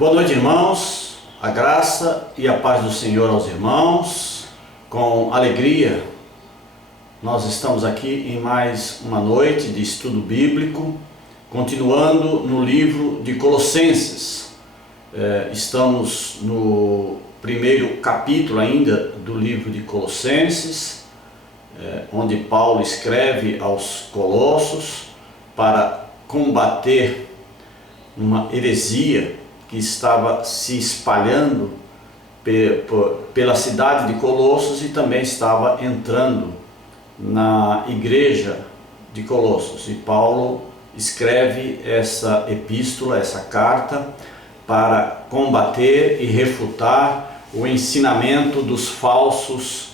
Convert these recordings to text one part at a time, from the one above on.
Boa noite, irmãos. A graça e a paz do Senhor aos irmãos. Com alegria, nós estamos aqui em mais uma noite de estudo bíblico, continuando no livro de Colossenses. Estamos no primeiro capítulo ainda do livro de Colossenses, onde Paulo escreve aos Colossos para combater uma heresia que estava se espalhando pela cidade de Colossos e também estava entrando na igreja de Colossos. E Paulo escreve essa epístola, essa carta, para combater e refutar o ensinamento dos falsos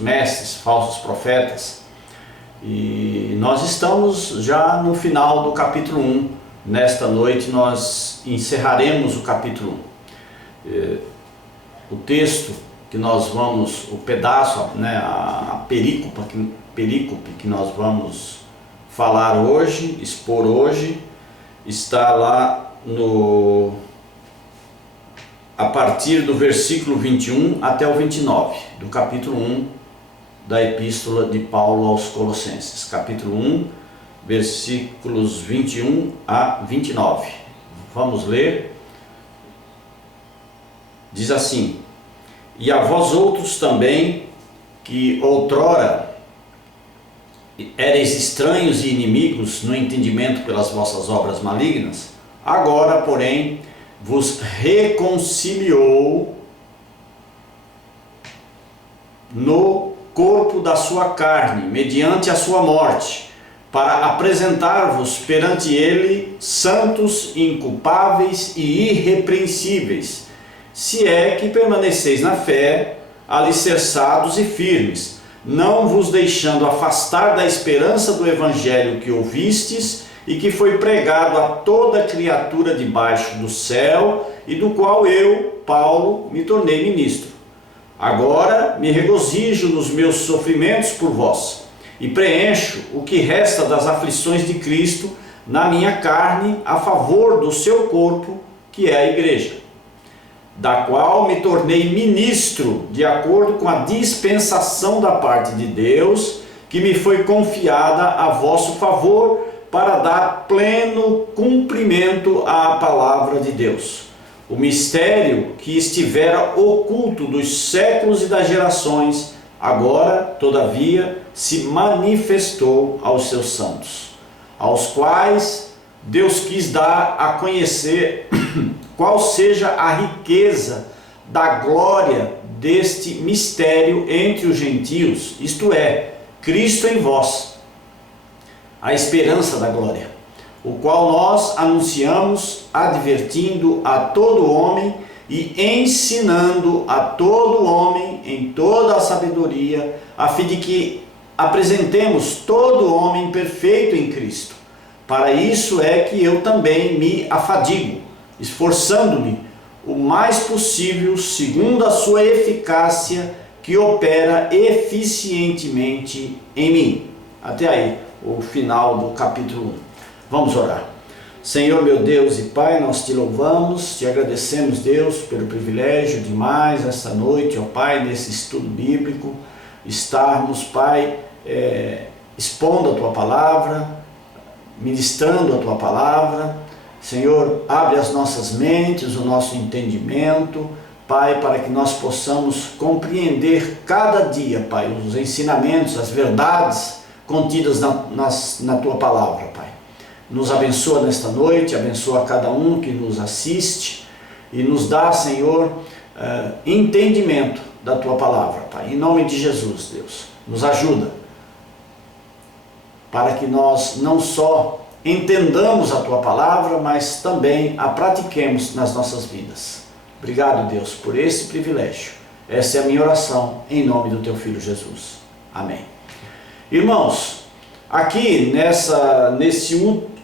mestres, falsos profetas. E nós estamos já no final do capítulo 1. Nesta noite nós encerraremos o capítulo 1. O texto que nós vamos, o pedaço, a perícope que nós vamos falar hoje, expor hoje, está lá a partir do versículo 21 até o 29, do capítulo 1 da epístola de Paulo aos Colossenses. Capítulo 1, versículos 21 a 29. Vamos ler. Diz assim: E a vós outros também, que outrora éreis estranhos e inimigos no entendimento pelas vossas obras malignas, agora, porém, vos reconciliou no corpo da sua carne, mediante a sua morte, para apresentar-vos perante ele santos, inculpáveis e irrepreensíveis, se é que permaneceis na fé, alicerçados e firmes, não vos deixando afastar da esperança do evangelho que ouvistes e que foi pregado a toda criatura debaixo do céu, e do qual eu, Paulo, me tornei ministro. Agora me regozijo nos meus sofrimentos por vós, e preencho o que resta das aflições de Cristo na minha carne a favor do seu corpo, que é a igreja, da qual me tornei ministro de acordo com a dispensação da parte de Deus, que me foi confiada a vosso favor, para dar pleno cumprimento à palavra de Deus, o mistério que estivera oculto dos séculos e das gerações, agora, todavia, se manifestou aos seus santos, aos quais Deus quis dar a conhecer qual seja a riqueza da glória deste mistério entre os gentios, isto é, Cristo em vós, a esperança da glória, o qual nós anunciamos, advertindo a todo homem e ensinando a todo homem em toda a sabedoria, a fim de que apresentemos todo homem perfeito em Cristo. Para isso é que eu também me afadigo, esforçando-me o mais possível, segundo a sua eficácia, que opera eficientemente em mim. Até aí, o final do capítulo 1. Vamos orar. Senhor, meu Deus e Pai, nós te louvamos, te agradecemos, Deus, pelo privilégio de mais esta noite, ó Pai, nesse estudo bíblico, estarmos, Pai, expondo a Tua Palavra, ministrando a Tua Palavra. Senhor, abre as nossas mentes, o nosso entendimento, Pai, para que nós possamos compreender cada dia, Pai, os ensinamentos, as verdades contidas na Tua Palavra, Pai. Nos abençoa nesta noite, abençoa cada um que nos assiste e nos dá, Senhor, entendimento da Tua Palavra, Pai. Em nome de Jesus, Deus, nos ajuda para que nós não só entendamos a Tua Palavra, mas também a pratiquemos nas nossas vidas. Obrigado, Deus, por esse privilégio. Essa é a minha oração em nome do Teu Filho Jesus. Amém. Irmãos, aqui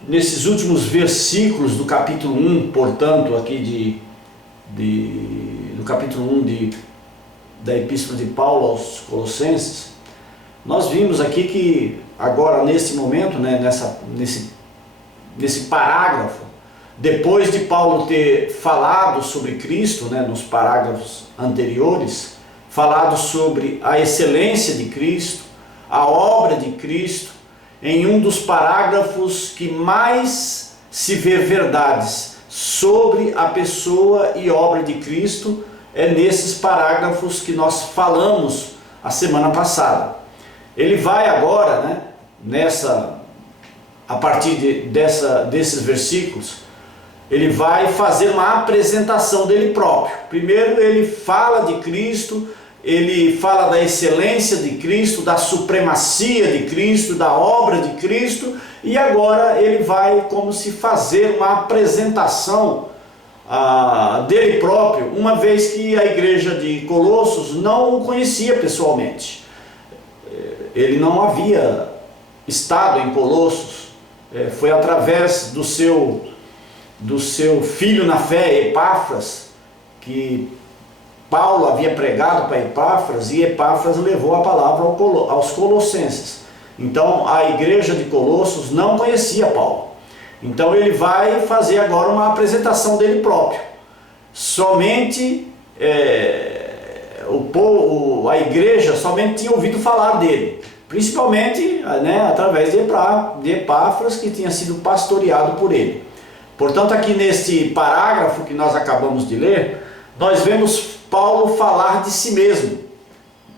nesses últimos versículos do capítulo 1, portanto, aqui do capítulo 1 da Epístola de Paulo aos Colossenses, nós vimos aqui que agora nesse momento, nesse parágrafo, depois de Paulo ter falado sobre Cristo, né, nos parágrafos anteriores, falado sobre a excelência de Cristo, a obra de Cristo, em um dos parágrafos que mais se vê verdades sobre a pessoa e obra de Cristo, é nesses parágrafos que nós falamos a semana passada. Ele vai agora, né, a partir desses versículos, ele vai fazer uma apresentação dele próprio. Primeiro ele fala de Cristo, ele fala da excelência de Cristo, da supremacia de Cristo, da obra de Cristo, e agora ele vai como se fazer uma apresentação dele próprio, uma vez que a igreja de Colossos não o conhecia pessoalmente. Ele não havia estado em Colossos, foi através do seu filho na fé, Epáfras, que Paulo havia pregado para Epáfras, e Epáfras levou a palavra aos colossenses. Então a igreja de Colossos não conhecia Paulo. Então ele vai fazer agora uma apresentação dele próprio. Somente a igreja somente tinha ouvido falar dele, principalmente, né, através de Epáfras, que tinha sido pastoreado por ele. Portanto, aqui neste parágrafo que nós acabamos de ler, nós vemos Paulo falar de si mesmo,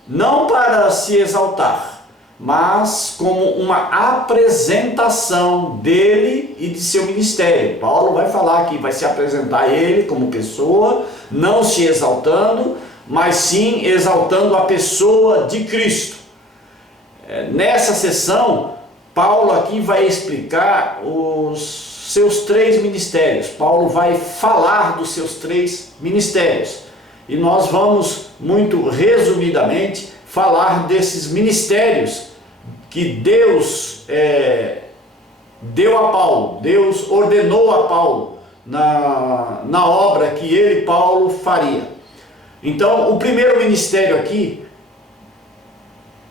não para se exaltar, mas como uma apresentação dele e de seu ministério. Paulo vai falar aqui, vai se apresentar ele como pessoa, não se exaltando, mas sim exaltando a pessoa de Cristo. Nessa sessão, Paulo aqui vai explicar os seus 3 ministérios. Paulo vai falar dos seus 3 ministérios. E nós vamos, muito resumidamente, falar desses ministérios que Deus deu a Paulo, Deus ordenou a Paulo na obra que ele, Paulo, faria. Então, o primeiro ministério aqui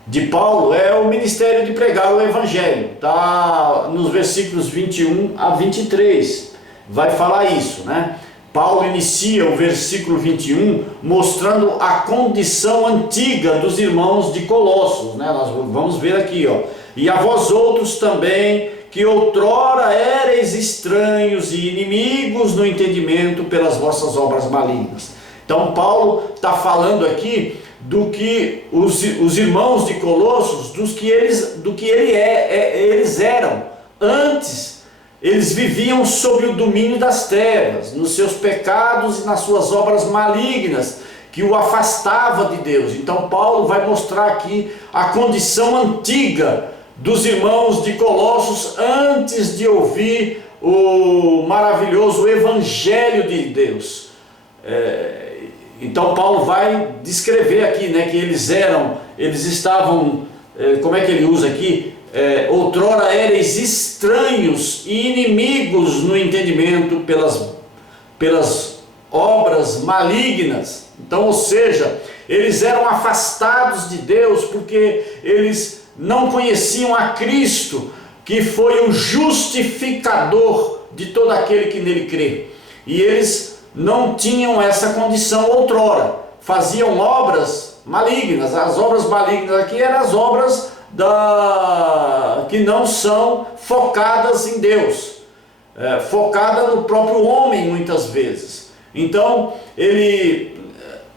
de Paulo é o ministério de pregar o Evangelho. Está nos versículos 21 a 23, vai falar isso, né? Paulo inicia o versículo 21 mostrando a condição antiga dos irmãos de Colossos, né? Nós vamos ver aqui, ó. E a vós outros também, que outrora éreis estranhos e inimigos no entendimento pelas vossas obras malignas. Então Paulo está falando aqui do que os irmãos de Colossos, do que eles eram antes. Eles viviam sob o domínio das trevas, nos seus pecados e nas suas obras malignas, que o afastava de Deus. Então Paulo vai mostrar aqui a condição antiga dos irmãos de Colossos antes de ouvir o maravilhoso Evangelho de Deus. Então Paulo vai descrever aqui, né, que eles estavam, como é que ele usa aqui? Outrora éreis estranhos e inimigos no entendimento pelas obras malignas. Então, ou seja, eles eram afastados de Deus porque eles não conheciam a Cristo, que foi o justificador de todo aquele que nele crê. E eles não tinham essa condição outrora, faziam obras malignas. As obras malignas aqui eram as obras que não são focadas em Deus, focada no próprio homem muitas vezes. Então ele,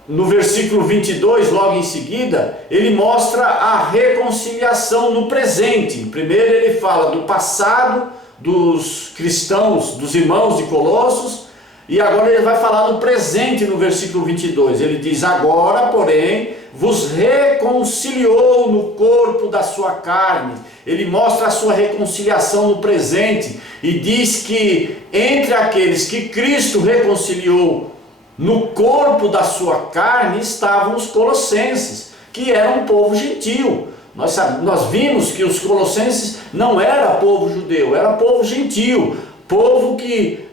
no versículo 22, logo em seguida, ele mostra a reconciliação no presente. Primeiro ele fala do passado dos cristãos, dos irmãos de Colossos, e agora ele vai falar no presente no versículo 22. Ele diz: agora, porém, vos reconciliou no corpo da sua carne. Ele mostra a sua reconciliação no presente e diz que entre aqueles que Cristo reconciliou no corpo da sua carne estavam os colossenses, que eram um povo gentil. Nós vimos que os colossenses não era povo judeu, era povo gentil, povo que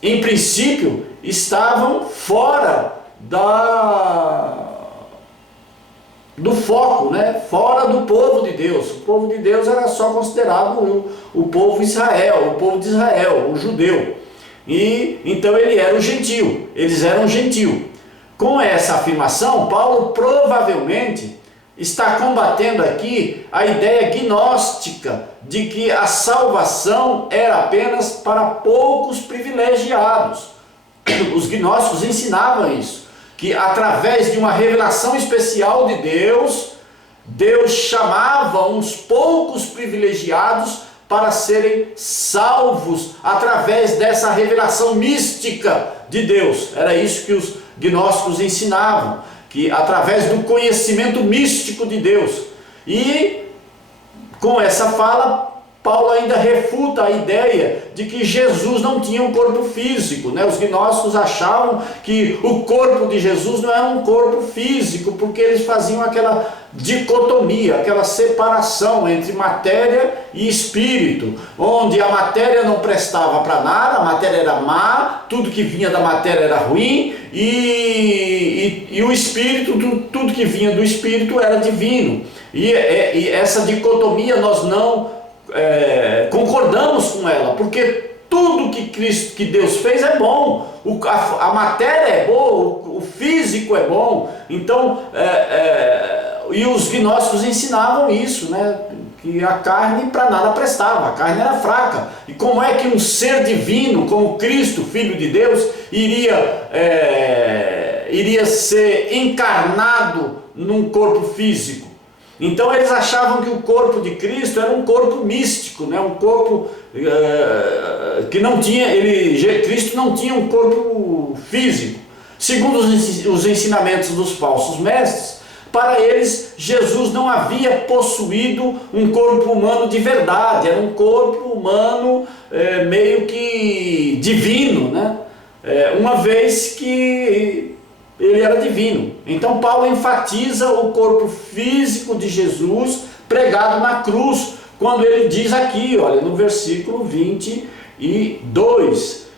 em princípio estavam fora do foco, né? Fora do povo de Deus. O povo de Deus era só considerado o povo Israel, o povo de Israel, o judeu. E então ele era o gentio, eles eram gentio. Com essa afirmação, Paulo provavelmente está combatendo aqui a ideia gnóstica de que a salvação era apenas para poucos privilegiados. Os gnósticos ensinavam isso, que através de uma revelação especial de Deus, Deus chamava uns poucos privilegiados para serem salvos através dessa revelação mística de Deus. Era isso que os gnósticos ensinavam, que através do conhecimento místico de Deus. E com essa fala, Paulo ainda refuta a ideia de que Jesus não tinha um corpo físico, né? Os gnósticos achavam que o corpo de Jesus não era um corpo físico, porque eles faziam aquela dicotomia, aquela separação entre matéria e espírito, onde a matéria não prestava para nada, a matéria era má, tudo que vinha da matéria era ruim, e o espírito, tudo que vinha do espírito era divino. E essa dicotomia nós não concordamos com ela, porque tudo que Deus fez é bom, a matéria é boa, o físico é bom. Então, e os gnósticos ensinavam isso, né? Que a carne para nada prestava, a carne era fraca. E como é que um ser divino, como Cristo, Filho de Deus, iria ser encarnado num corpo físico? Então eles achavam que o corpo de Cristo era um corpo místico, né? Um corpo que não tinha, Cristo não tinha um corpo físico. Segundo os ensinamentos dos falsos mestres, para eles Jesus não havia possuído um corpo humano de verdade, era um corpo humano meio que divino, né? Uma vez que ele era divino. Então Paulo enfatiza o corpo físico de Jesus pregado na cruz, quando ele diz aqui, olha, no versículo 22,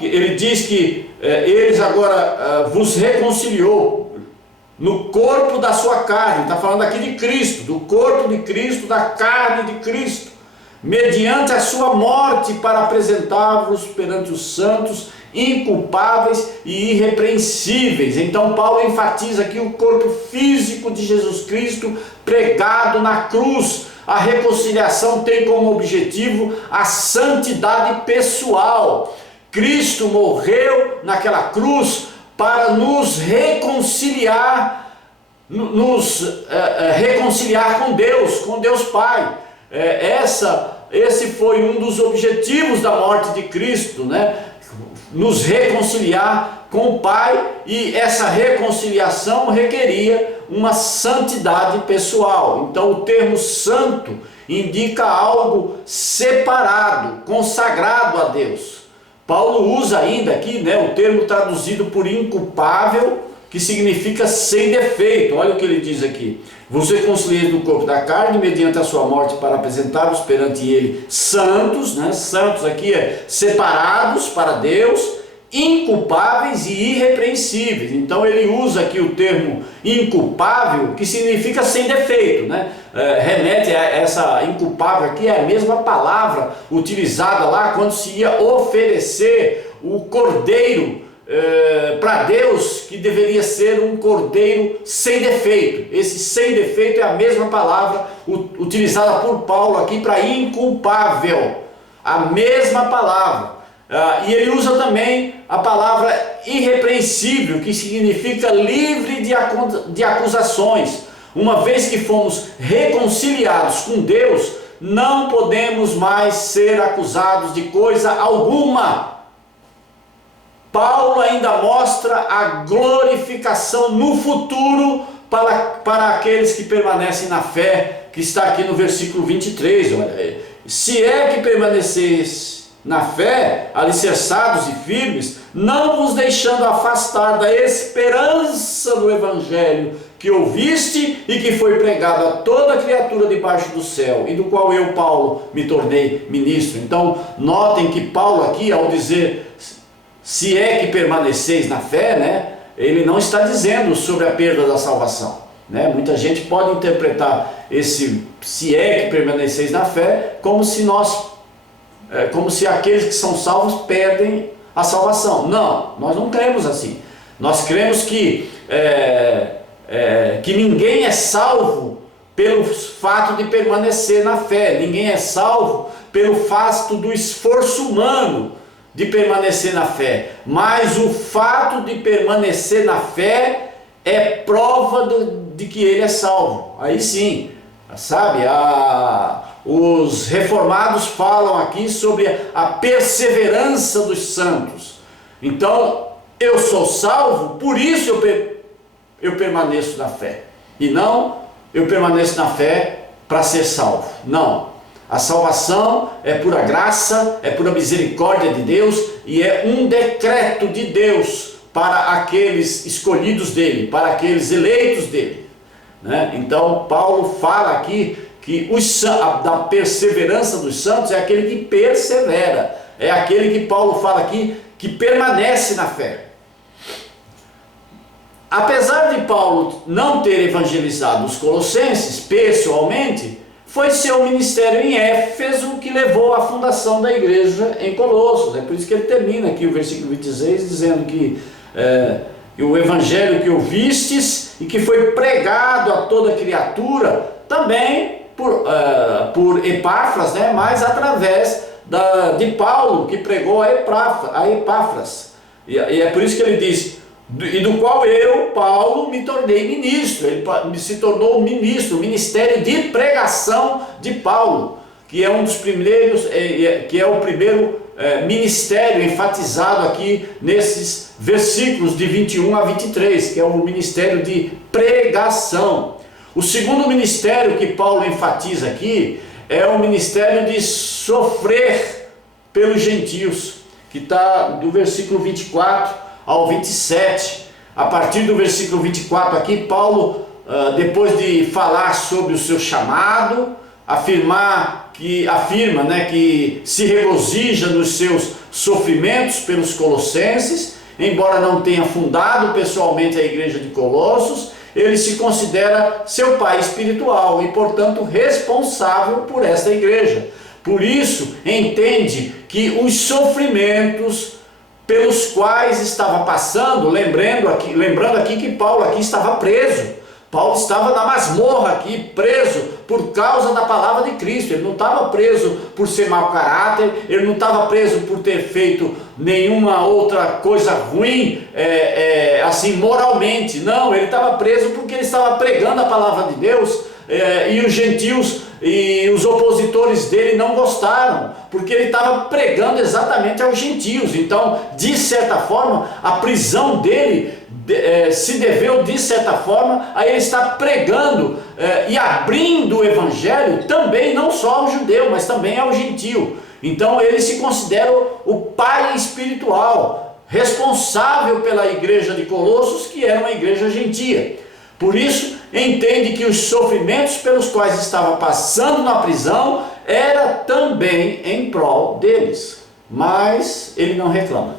ele diz que eles agora vos reconciliou no corpo da sua carne, está falando aqui de Cristo, do corpo de Cristo, da carne de Cristo, mediante a sua morte, para apresentar-vos perante os santos, inculpáveis e irrepreensíveis. Então Paulo enfatiza aqui o corpo físico de Jesus Cristo pregado na cruz. A reconciliação tem como objetivo a santidade pessoal. Cristo morreu naquela cruz para nos reconciliar, reconciliar com Deus Pai. Esse foi um dos objetivos da morte de Cristo, né? Nos reconciliar com o Pai, e essa reconciliação requeria uma santidade pessoal. Então o termo santo indica algo separado, consagrado a Deus. Paulo usa ainda aqui, né, o termo traduzido por inculpável, que significa sem defeito. Olha o que ele diz aqui: vos reconcilieis do corpo da carne mediante a sua morte, para apresentar-vos perante ele santos, né? Santos aqui separados para Deus, inculpáveis e irrepreensíveis. Então ele usa aqui o termo inculpável, que significa sem defeito, né? Remete a essa inculpável aqui, é a mesma palavra utilizada lá quando se ia oferecer o cordeiro para Deus, que deveria ser um cordeiro sem defeito. Esse sem defeito é a mesma palavra utilizada por Paulo aqui para inculpável, a mesma palavra. E ele usa também a palavra irrepreensível, que significa livre de acusações. Uma vez que fomos reconciliados com Deus, não podemos mais ser acusados de coisa alguma. Paulo ainda mostra a glorificação no futuro para aqueles que permanecem na fé, que está aqui no versículo 23. Olha, se é que permaneceis na fé, alicerçados e firmes, não vos deixando afastar da esperança do Evangelho que ouviste e que foi pregado a toda criatura debaixo do céu, e do qual eu, Paulo, me tornei ministro. Então notem que Paulo aqui, ao dizer se é que permaneceis na fé, né, ele não está dizendo sobre a perda da salvação. né? Muita gente pode interpretar esse "se é que permaneceis na fé" como se aqueles que são salvos perdem a salvação. Não, nós não cremos assim. Nós cremos que ninguém é salvo pelo fato de permanecer na fé. Ninguém é salvo pelo fato do esforço humano de permanecer na fé. Mas o fato de permanecer na fé é prova de que ele é salvo. Aí sim, sabe, os reformados falam aqui sobre a perseverança dos santos. Então, eu sou salvo, por isso eu permaneço na fé. E não, eu permaneço na fé para ser salvo. Não. A salvação é pura graça, é pura misericórdia de Deus e é um decreto de Deus para aqueles escolhidos dele, para aqueles eleitos dele, né? Então, Paulo fala aqui que da perseverança dos santos é aquele que persevera, é aquele que Paulo fala aqui que permanece na fé. Apesar de Paulo não ter evangelizado os colossenses pessoalmente, foi seu ministério em Éfeso que levou à fundação da igreja em Colossos. É por isso que ele termina aqui o versículo 26 dizendo que o evangelho que ouvistes e que foi pregado a toda criatura, também por Epáfras, né? Mas através de Paulo, que pregou a Epáfras. E é por isso que ele diz: e do qual eu, Paulo, me tornei ministro. Ele se tornou ministro, o ministério de pregação de Paulo, que é um dos primeiros, que é o primeiro ministério enfatizado aqui nesses versículos de 21 a 23, que é o ministério de pregação. O segundo ministério que Paulo enfatiza aqui é o ministério de sofrer pelos gentios, que está do versículo 24 ao 27. A partir do versículo 24 aqui, Paulo, depois de falar sobre o seu chamado, afirma que se regozija nos seus sofrimentos pelos colossenses, embora não tenha fundado pessoalmente a igreja de Colossos, ele se considera seu pai espiritual e, portanto, responsável por esta igreja. Por isso, entende que os sofrimentos pelos quais estava passando, lembrando aqui que Paulo aqui estava preso. Paulo estava na masmorra aqui, preso por causa da palavra de Cristo. Ele não estava preso por ser mau caráter, ele não estava preso por ter feito nenhuma outra coisa ruim, assim, moralmente. Não, ele estava preso porque ele estava pregando a palavra de Deus, e os gentios e os opositores dele não gostaram, porque ele estava pregando exatamente aos gentios. Então, de certa forma, a prisão dele se deveu, de certa forma, a ele estar pregando e abrindo o evangelho também, não só ao judeu, mas também ao gentio. Então ele se considera o pai espiritual, responsável pela igreja de Colossos, que era uma igreja gentia. Por isso, entende que os sofrimentos pelos quais estava passando na prisão era também em prol deles. Mas ele não reclama.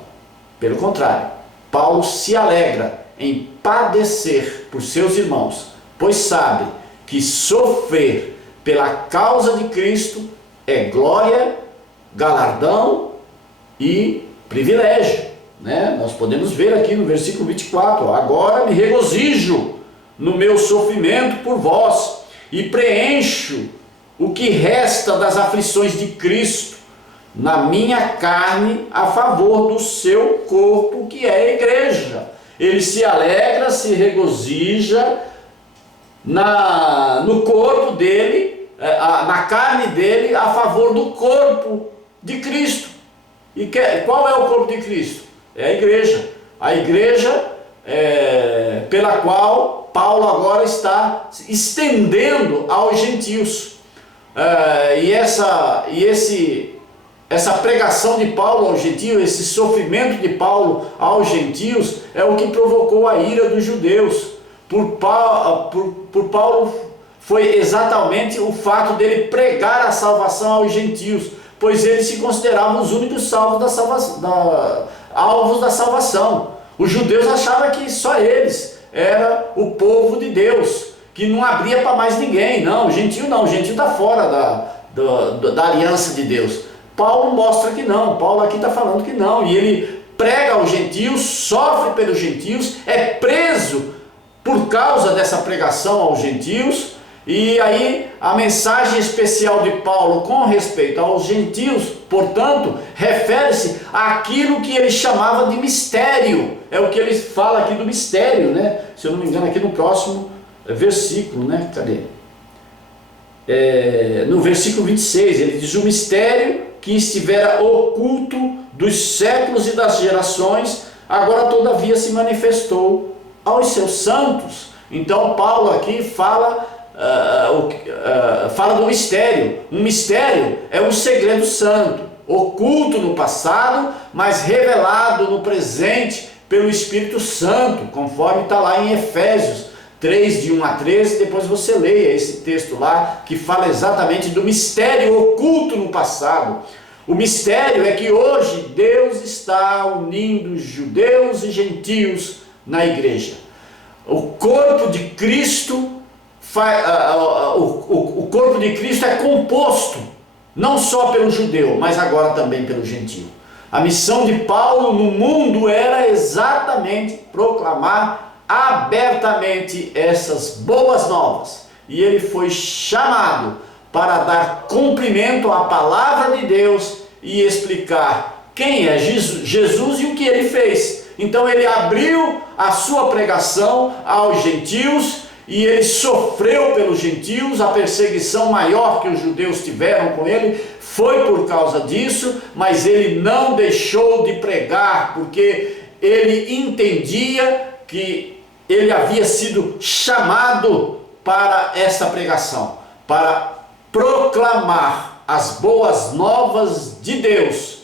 Pelo contrário, Paulo se alegra em padecer por seus irmãos, pois sabe que sofrer pela causa de Cristo é glória, galardão e privilégio, né? Nós podemos ver aqui no versículo 24, agora me regozijo no meu sofrimento por vós e preencho o que resta das aflições de Cristo na minha carne a favor do seu corpo, que é a igreja. Ele se alegra, se regozija no corpo dele, na carne dele, a favor do corpo de Cristo. E qual é o corpo de Cristo? É a igreja. A igreja pela qual Paulo agora está estendendo aos gentios. Essa pregação de Paulo aos gentios, esse sofrimento de Paulo aos gentios, é o que provocou a ira dos judeus. Por Paulo foi exatamente o fato dele pregar a salvação aos gentios, pois eles se consideravam os únicos salvos alvos da salvação. Os judeus achavam que só eles era o povo de Deus. que não abria para mais ninguém. Não, o gentio está fora da aliança de Deus. Paulo mostra que não, Paulo aqui está falando que não, e ele prega aos gentios, sofre pelos gentios, é preso por causa dessa pregação aos gentios. E aí a mensagem especial de Paulo com respeito aos gentios, portanto, refere-se àquilo que ele chamava de mistério. É o que ele fala aqui do mistério, né? Se eu não me engano, aqui no próximo versículo, né? Cadê? No versículo 26, ele diz: o mistério que estivera oculto dos séculos e das gerações, agora todavia se manifestou aos seus santos. Então Paulo aqui fala do mistério. Um mistério é um segredo santo, oculto no passado, mas revelado no presente pelo Espírito Santo, conforme está lá em Efésios 3, de 1 a 13, depois você leia esse texto lá, que fala exatamente do mistério oculto no passado. O mistério é que hoje Deus está unindo judeus e gentios na igreja. O corpo de Cristo o corpo de Cristo é composto não só pelo judeu, mas agora também pelo gentio. A missão de Paulo no mundo era exatamente proclamar abertamente essas boas novas, e ele foi chamado para dar cumprimento à palavra de Deus e explicar quem é Jesus e o que ele fez. Então ele abriu a sua pregação aos gentios, e ele sofreu pelos gentios. A perseguição maior que os judeus tiveram com ele foi por causa disso, mas ele não deixou de pregar, porque ele entendia que ele havia sido chamado para essa pregação, para proclamar as boas novas de Deus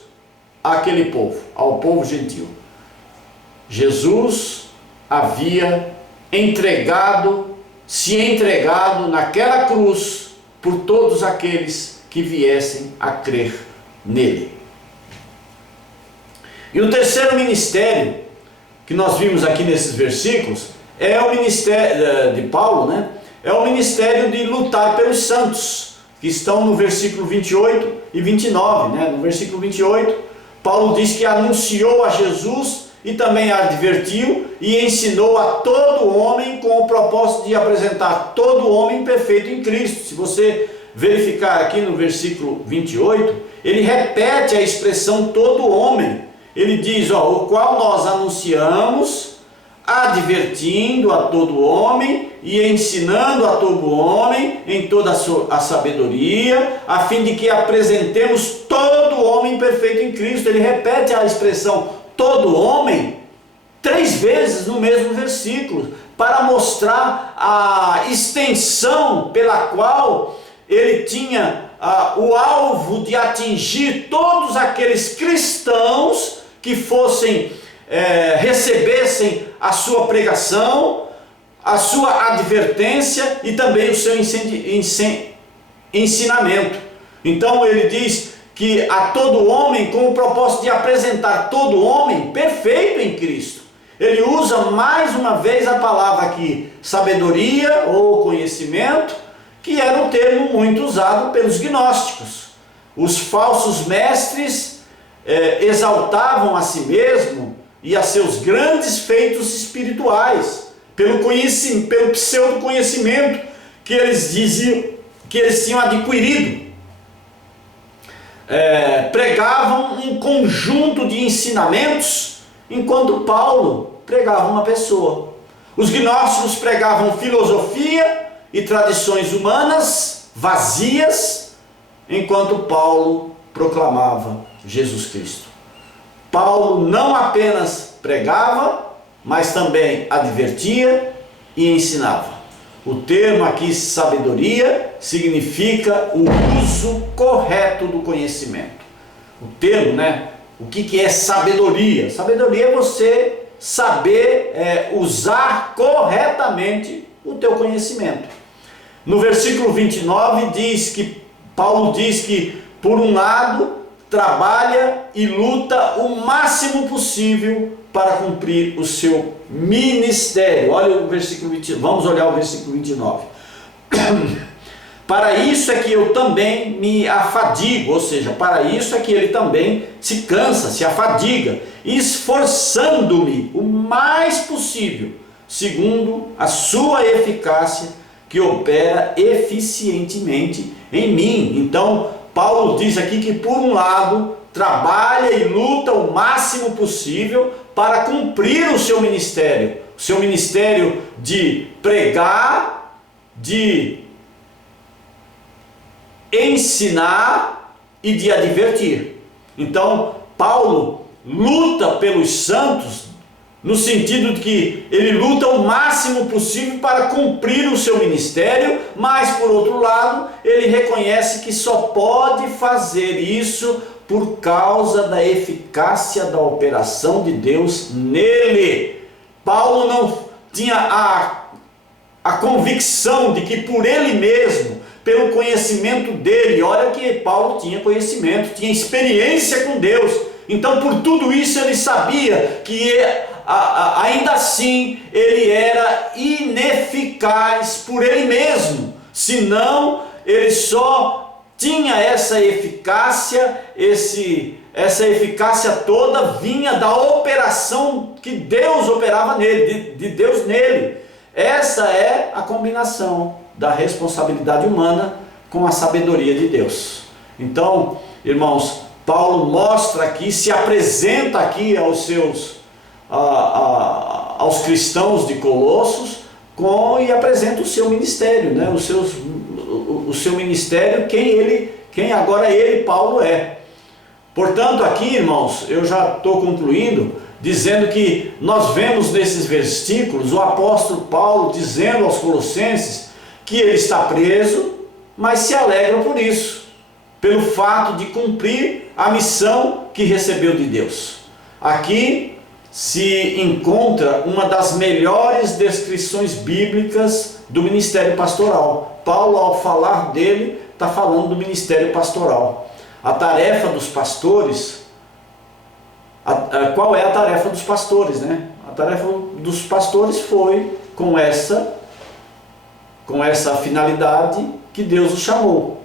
àquele povo, ao povo gentio. Jesus havia se entregado naquela cruz por todos aqueles que viessem a crer nele. E o terceiro ministério que nós vimos aqui nesses versículos é o ministério de Paulo, né? É o ministério de lutar pelos santos, que estão no versículo 28 e 29, né? No versículo 28, Paulo diz que anunciou a Jesus e também advertiu e ensinou a todo homem, com o propósito de apresentar todo homem perfeito em Cristo. Se você verificar aqui no versículo 28, ele repete a expressão todo homem. Ele diz, o qual nós anunciamos, advertindo a todo homem e ensinando a todo homem em toda a sabedoria, a fim de que apresentemos todo homem perfeito em Cristo. Ele repete a expressão todo homem 3 vezes no mesmo versículo, para mostrar a extensão pela qual ele tinha o alvo de atingir todos aqueles cristãos que recebessem a sua pregação, a sua advertência e também o seu ensinamento. Então ele diz que a todo homem, com o propósito de apresentar todo homem perfeito em Cristo. Ele usa mais uma vez a palavra aqui, sabedoria ou conhecimento, que era um termo muito usado pelos gnósticos. Os falsos mestres exaltavam a si mesmo e a seus grandes feitos espirituais, pelo pseudo conhecimento que eles diziam que eles tinham adquirido. Pregavam um conjunto de ensinamentos, enquanto Paulo pregava uma pessoa. Os gnósticos pregavam filosofia e tradições humanas vazias, enquanto Paulo proclamava Jesus Cristo. Paulo não apenas pregava, mas também advertia e ensinava. O termo aqui, sabedoria, significa o uso correto do conhecimento. O termo, o que é sabedoria? Sabedoria é você saber usar corretamente o teu conhecimento. No versículo 29 Paulo diz que, por um lado, trabalha e luta o máximo possível para cumprir o seu ministério. Olha o versículo 20, vamos olhar o versículo 29. Para isso é que eu também me afadigo, ou seja, para isso é que ele também se cansa, se afadiga, esforçando-me o mais possível, segundo a sua eficácia, que opera eficientemente em mim. Então, Paulo diz aqui que, por um lado, trabalha e luta o máximo possível para cumprir o seu ministério de pregar, de ensinar e de advertir. Então, Paulo luta pelos santos no sentido de que ele luta o máximo possível para cumprir o seu ministério, mas por outro lado, ele reconhece que só pode fazer isso por causa da eficácia da operação de Deus nele. Paulo não tinha a convicção de que por ele mesmo, pelo conhecimento dele, olha que Paulo tinha conhecimento, tinha experiência com Deus, então por tudo isso ele sabia que ainda assim ele era ineficaz por ele mesmo, senão ele só tinha essa eficácia, essa eficácia toda vinha da operação que Deus operava nele, de Deus nele. Essa é a combinação da responsabilidade humana com a sabedoria de Deus. Então, irmãos, Paulo mostra aqui, se apresenta aqui aos cristãos de Colossos e apresenta o seu ministério, né? o seu ministério, quem agora ele, Paulo, é. Portanto, aqui, irmãos, eu já estou concluindo, dizendo que nós vemos nesses versículos o apóstolo Paulo dizendo aos colossenses que ele está preso, mas se alegra por isso, pelo fato de cumprir a missão que recebeu de Deus. Aqui se encontra uma das melhores descrições bíblicas do ministério pastoral. Paulo, ao falar dele, está falando do ministério pastoral. A tarefa dos pastores, qual é a tarefa dos pastores, né? A tarefa dos pastores foi com essa finalidade que Deus os chamou.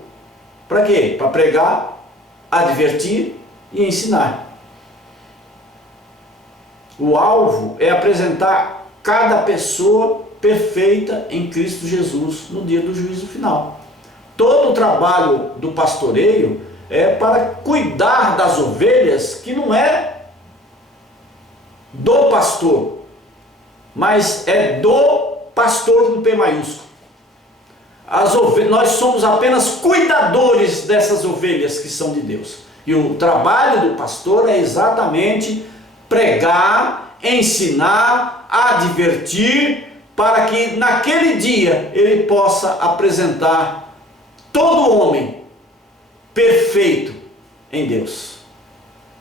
Para quê? Para pregar, advertir e ensinar. O alvo é apresentar cada pessoa perfeita em Cristo Jesus no dia do juízo final. Todo o trabalho do pastoreio é para cuidar das ovelhas, que não é do pastor, mas é do pastor com P maiúsculo. Nós somos apenas cuidadores dessas ovelhas que são de Deus. E o trabalho do pastor é exatamente pregar, ensinar, advertir, para que naquele dia ele possa apresentar todo homem perfeito em Deus.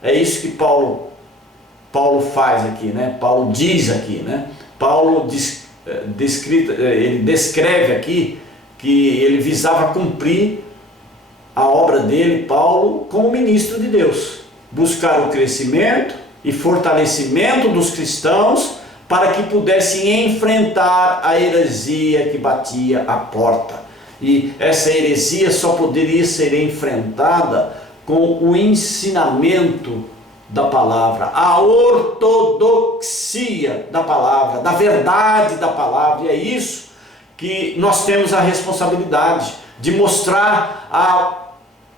É isso que Paulo faz aqui, né? Paulo diz aqui, né? Paulo ele descreve aqui que ele visava cumprir a obra dele, Paulo, como ministro de Deus, buscar o crescimento e fortalecimento dos cristãos para que pudessem enfrentar a heresia que batia à porta. E essa heresia só poderia ser enfrentada com o ensinamento da palavra, a ortodoxia da palavra, da verdade da palavra. E é isso que nós temos a responsabilidade de mostrar a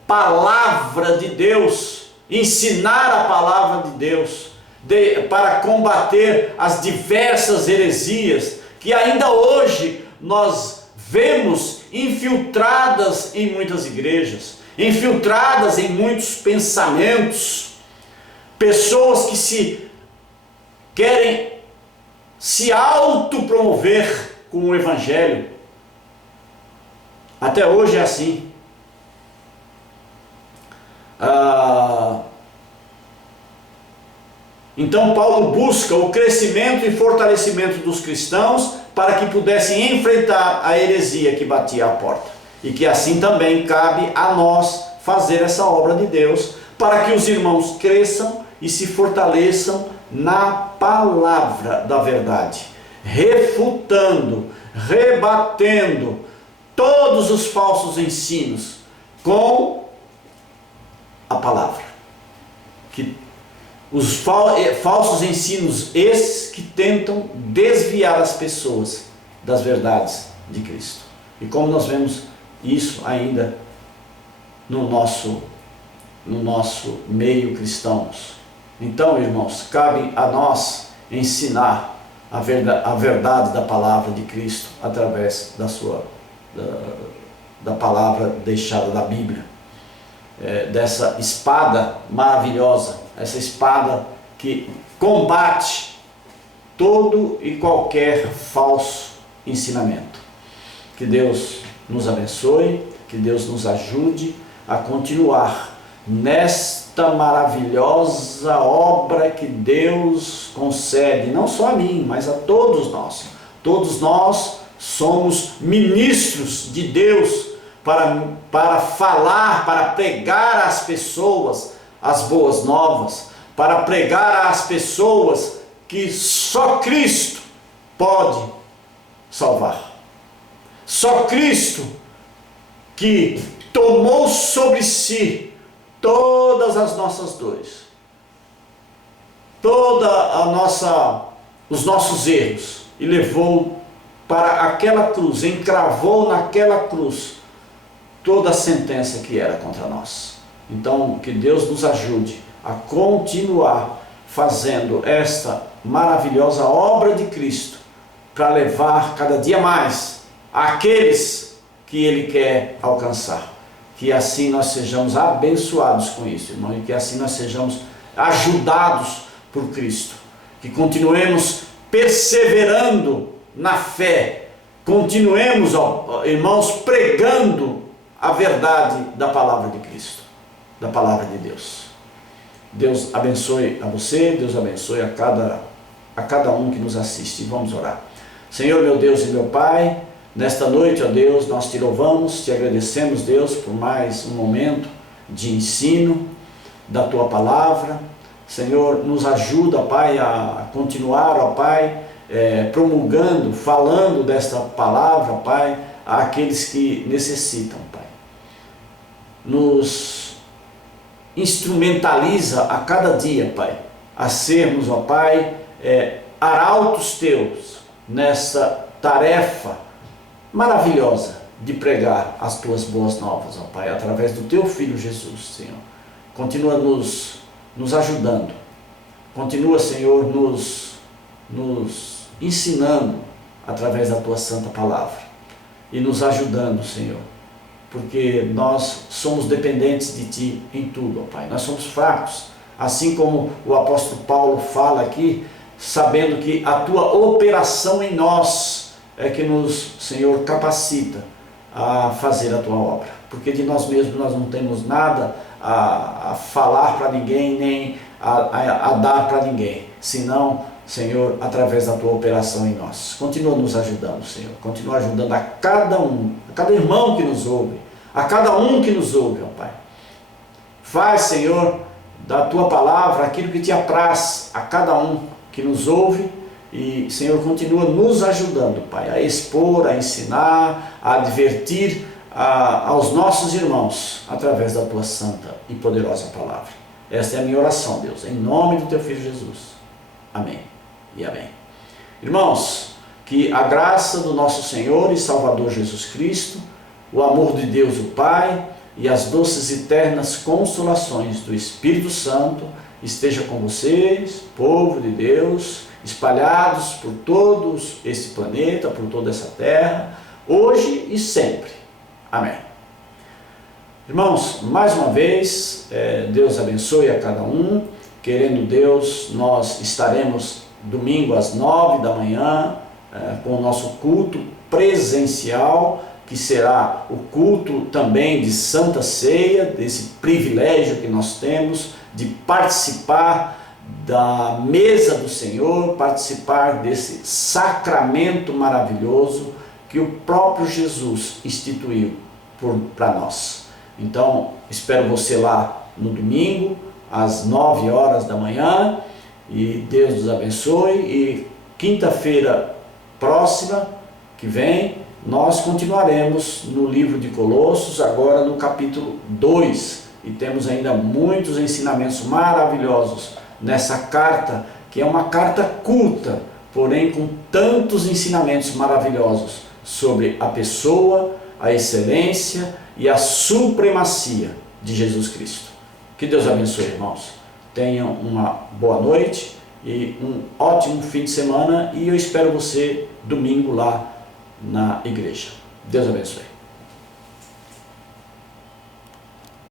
palavra de Deus, ensinar a palavra de Deus, para combater as diversas heresias que ainda hoje nós vemos infiltradas em muitas igrejas, infiltradas em muitos pensamentos, pessoas que querem se autopromover com o Evangelho. Até hoje é assim. Então Paulo busca o crescimento e fortalecimento dos cristãos para que pudessem enfrentar a heresia que batia à porta. E que assim também cabe a nós fazer essa obra de Deus, para que os irmãos cresçam e se fortaleçam na palavra da verdade, refutando, rebatendo todos os falsos ensinos com a palavra. Que os falsos ensinos esses que tentam desviar as pessoas das verdades de Cristo. E como nós vemos isso ainda no nosso meio cristãos. Então, irmãos, cabe a nós ensinar a verdade da palavra de Cristo através da palavra deixada da Bíblia. Dessa espada maravilhosa, essa espada que combate todo e qualquer falso ensinamento. Que Deus nos abençoe, que Deus nos ajude a continuar nesta maravilhosa obra que Deus concede, não só a mim, mas a todos nós. Todos nós somos ministros de Deus para falar, para pregar às pessoas as boas novas, para pregar às pessoas que só Cristo pode salvar. Só Cristo que tomou sobre si todas as nossas dores, os nossos erros, e levou para aquela cruz, encravou naquela cruz toda a sentença que era contra nós. Então, que Deus nos ajude a continuar fazendo esta maravilhosa obra de Cristo, para levar cada dia mais àqueles que Ele quer alcançar. Que assim nós sejamos abençoados com isso, irmão, e que assim nós sejamos ajudados por Cristo. Que continuemos perseverando na fé, continuemos, irmãos, pregando a verdade da palavra de Cristo, da palavra de Deus. Deus abençoe a você, Deus abençoe a cada um que nos assiste. Vamos orar. Senhor, meu Deus e meu Pai, nesta noite, ó Deus, nós te louvamos, te agradecemos, Deus, por mais um momento de ensino da Tua palavra. Senhor, nos ajuda, Pai, a continuar, ó Pai, promulgando, falando desta palavra, Pai, àqueles que necessitam, Pai. Nos instrumentaliza a cada dia, Pai, a sermos, ó Pai, arautos Teus nessa tarefa maravilhosa de pregar as Tuas boas novas, ó Pai, através do Teu Filho Jesus, Senhor. Continua nos ajudando, continua, Senhor, nos ensinando através da Tua santa palavra e nos ajudando, Senhor, porque nós somos dependentes de Ti em tudo, ó Pai. Nós somos fracos, assim como o apóstolo Paulo fala aqui, sabendo que a Tua operação em nós é que nos, Senhor, capacita a fazer a Tua obra, porque de nós mesmos nós não temos nada a falar para ninguém, nem a dar para ninguém, senão, Senhor, através da Tua operação em nós. Continua nos ajudando, Senhor, continua ajudando a cada irmão que nos ouve, a cada um que nos ouve, ó Pai. Faz, Senhor, da Tua palavra aquilo que Te apraz a cada um que nos ouve. E, Senhor, continua nos ajudando, Pai, a expor, a ensinar, a advertir aos nossos irmãos, através da Tua santa e poderosa palavra. Esta é a minha oração, Deus, em nome do Teu Filho Jesus. Amém e amém. Irmãos, que a graça do nosso Senhor e Salvador Jesus Cristo, o amor de Deus o Pai e as doces e eternas consolações do Espírito Santo esteja com vocês, povo de Deus, espalhados por todo esse planeta, por toda essa terra, hoje e sempre. Amém. Irmãos, mais uma vez, Deus abençoe a cada um. Querendo Deus, nós estaremos domingo às 9 da manhã com o nosso culto presencial, que será o culto também de Santa Ceia, desse privilégio que nós temos de participar da mesa do Senhor, participar desse sacramento maravilhoso que o próprio Jesus instituiu para nós. Então, espero você lá no domingo, às 9 horas da manhã, e Deus nos abençoe. E quinta-feira próxima, que vem, nós continuaremos no livro de Colossos, agora no capítulo 2, e temos ainda muitos ensinamentos maravilhosos nessa carta, que é uma carta curta, porém com tantos ensinamentos maravilhosos sobre a pessoa, a excelência e a supremacia de Jesus Cristo. Que Deus abençoe, irmãos. Tenham uma boa noite e um ótimo fim de semana, e eu espero você domingo lá na igreja. Deus abençoe.